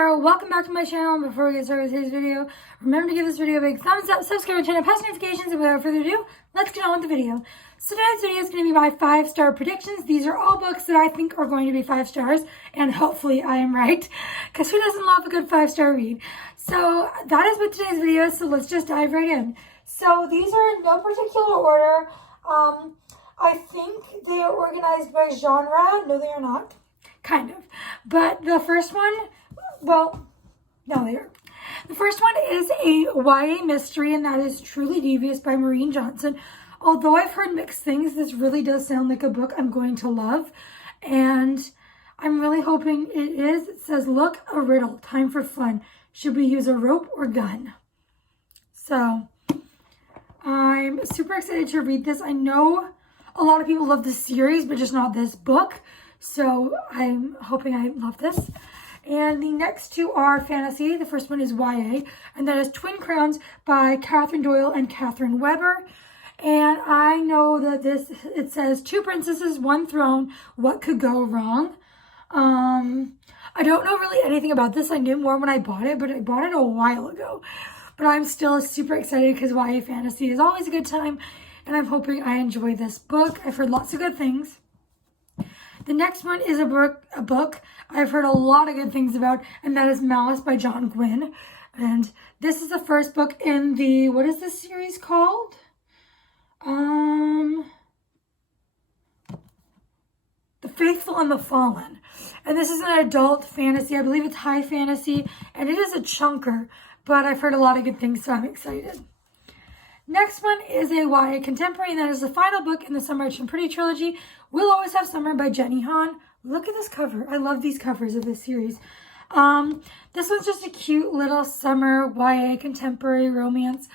Sarah. Welcome back to my channel. And before we get started with today's video, remember to give this video a big thumbs up, subscribe to channel, post notifications, and without further ado, let's get on with the video. So today's video is going to be my 5-star predictions. These are all books that I think are going to be 5 stars, and hopefully I am right, because who doesn't love a good 5-star read? So that is what today's video is, so let's just dive right in. So these are in no particular order. I think they are organized by genre. No, they are not. Kind of. But the first one, well, no, they are. The first one is a YA mystery, and that is Truly Devious by Maureen Johnson. Although I've heard mixed things, this really does sound like a book I'm going to love. And I'm really hoping it is. It says, look, a riddle, time for fun. Should we use a rope or gun? So I'm super excited to read this. I know a lot of people love this series, but just not this book. So I'm hoping I love this. And the next two are fantasy. The first one is YA, and that is Twin Crowns by Catherine Doyle and Catherine Weber. And I know that it says 2 princesses, 1 throne. What could go wrong? I don't know really anything about this. I knew more when I bought it, but I bought it a while ago. But I'm still super excited because YA fantasy is always a good time, and I'm hoping I enjoy this book. I've heard lots of good things. The next one is a book I've heard a lot of good things about, and that is Malice by John Gwynne. And this is the first book in the, what is this series called? The Faithful and the Fallen. And this is an adult fantasy. I believe it's high fantasy, and it is a chunker, but I've heard a lot of good things, so I'm excited. Next one is a YA contemporary, and that is the final book in the Summer Rich and Pretty trilogy, We'll Always Have Summer by Jenny Han. Look at this cover. I love these covers of this series. This one's just a cute little summer YA contemporary romance.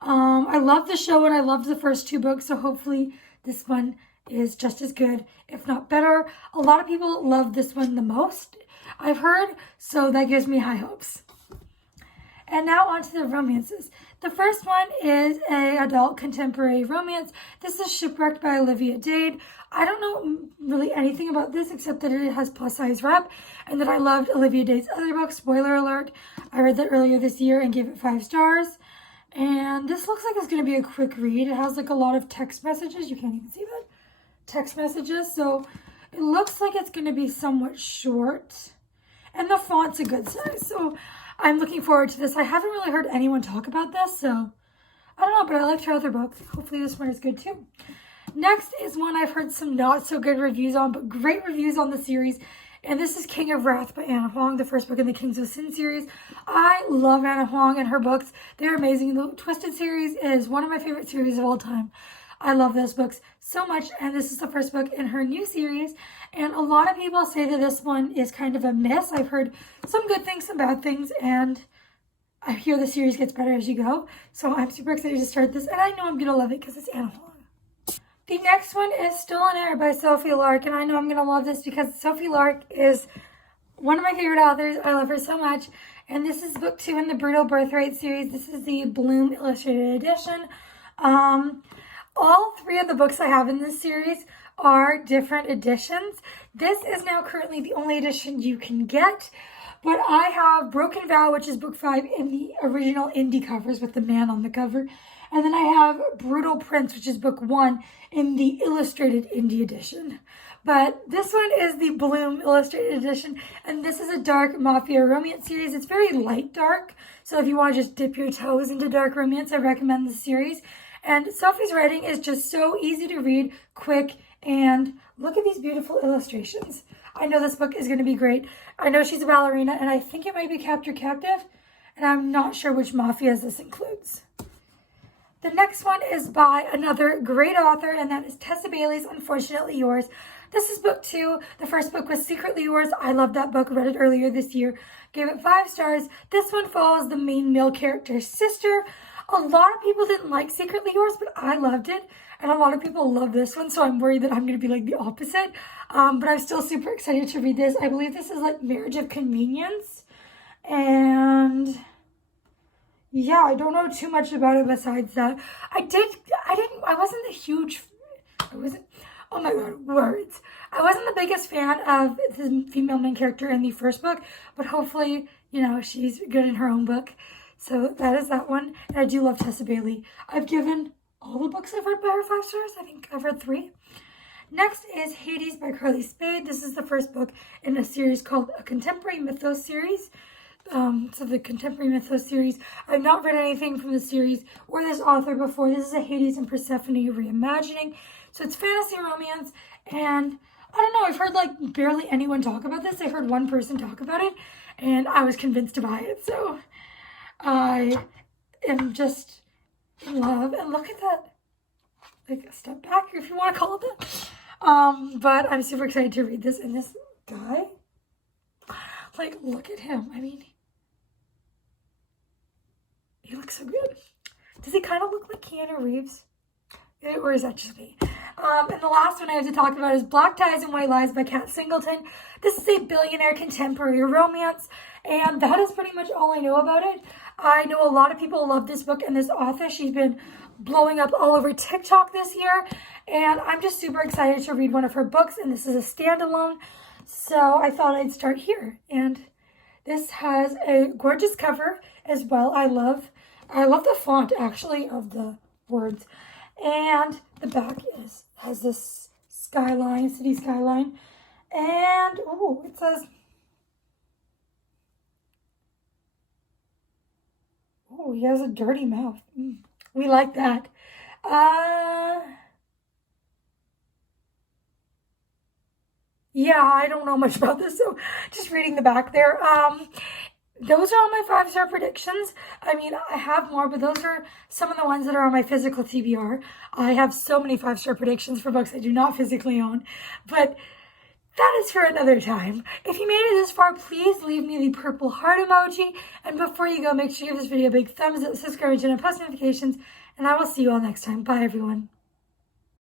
I love the show, and I loved the first 2 books, so hopefully this one is just as good, if not better. A lot of people love this one the most, I've heard, so that gives me high hopes. And now on to the romances. The first one is a adult contemporary romance. This is Shipwrecked by Olivia Dade. I don't know really anything about this except that it has plus size rep and that I loved Olivia Dade's other book. Spoiler alert. I read that earlier this year and gave it 5 stars. And this looks like it's going to be a quick read. It has like a lot of text messages. You can't even see that. Text messages. So it looks like it's going to be somewhat short. And the font's a good size. So I'm looking forward to this. I haven't really heard anyone talk about this, so I don't know, but I liked her other books. Hopefully this one is good too. Next is one I've heard some not so good reviews on, but great reviews on the series, and this is King of Wrath by Anna Huang, the first book in the Kings of Sin series. I love Anna Huang and her books. They're amazing. The Twisted series is one of my favorite series of all time. I love those books so much, and this is the first book in her new series, and a lot of people say that this one is kind of a miss. I've heard some good things, some bad things, and I hear the series gets better as you go, so I'm super excited to start this, and I know I'm going to love it because it's Anna Huang. The next one is Still on Air by Sophie Lark, and I know I'm going to love this because Sophie Lark is one of my favorite authors. I love her so much, and this is book 2 in the Brutal Birthright series. This is the Bloom Illustrated Edition. All 3 of the books I have in this series are different editions. This is now currently the only edition you can get, but I have Broken Vow, which is book 5 in the original indie covers with the man on the cover, and then I have Brutal Prince, which is book 1 in the illustrated indie edition. But this one is the Bloom Illustrated Edition, and this is a dark mafia romance series. It's very light dark, so if you want to just dip your toes into dark romance, I recommend this series. And Sophie's writing is just so easy to read, quick, and look at these beautiful illustrations. I know this book is going to be great. I know she's a ballerina, and I think it might be Capture Captive, and I'm not sure which mafias this includes. The next one is by another great author, and that is Tessa Bailey's Unfortunately Yours. This is book 2. The first book was Secretly Yours. I loved that book. Read it earlier this year. Gave it 5 stars. This one follows the main male character's sister. A lot of people didn't like Secretly Yours, but I loved it. And a lot of people love this one, so I'm worried that I'm going to be like the opposite. But I'm still super excited to read this. I believe this is like Marriage of Convenience. And yeah, I don't know too much about it besides that. I wasn't a huge, oh my god, words. I wasn't the biggest fan of the female main character in the first book, but hopefully you know, she's good in her own book. So that is that one. And I do love Tessa Bailey. I've given all the books I've read by her 5 stars. I think I've read 3. Next is Hades by Carly Spade. This is the first book in a series called a Contemporary Mythos series. So the Contemporary Mythos series. I've not read anything from the series or this author before. This is a Hades and Persephone reimagining. So it's fantasy romance, and I don't know, I've heard like barely anyone talk about this. I heard one person talk about it, and I was convinced to buy it. So I am just in love. And look at that, like a step back, if you want to call it that. But I'm super excited to read this. And this guy, like, look at him. I mean, he looks so good. Does he kind of look like Keanu Reeves? Or is that just me? And the last one I have to talk about is Black Ties and White Lies by Kat Singleton. This is a billionaire contemporary romance, and that is pretty much all I know about it. I know a lot of people love this book and this author. She's been blowing up all over TikTok this year, and I'm just super excited to read one of her books, and this is a standalone, so I thought I'd start here. And this has a gorgeous cover as well. I love the font, actually, of the words. And the back has this skyline, city skyline. And, oh, it says, oh, he has a dirty mouth. We like that. Yeah, I don't know much about this, so just reading the back there. Those are all my 5-star predictions. I mean, I have more, but those are some of the ones that are on my physical TBR. I have so many 5-star predictions for books I do not physically own, but that is for another time. If you made it this far, please leave me the purple heart emoji. And before you go, make sure you give this video a big thumbs up, subscribe, and turn on post notifications, and I will see you all next time. Bye, everyone.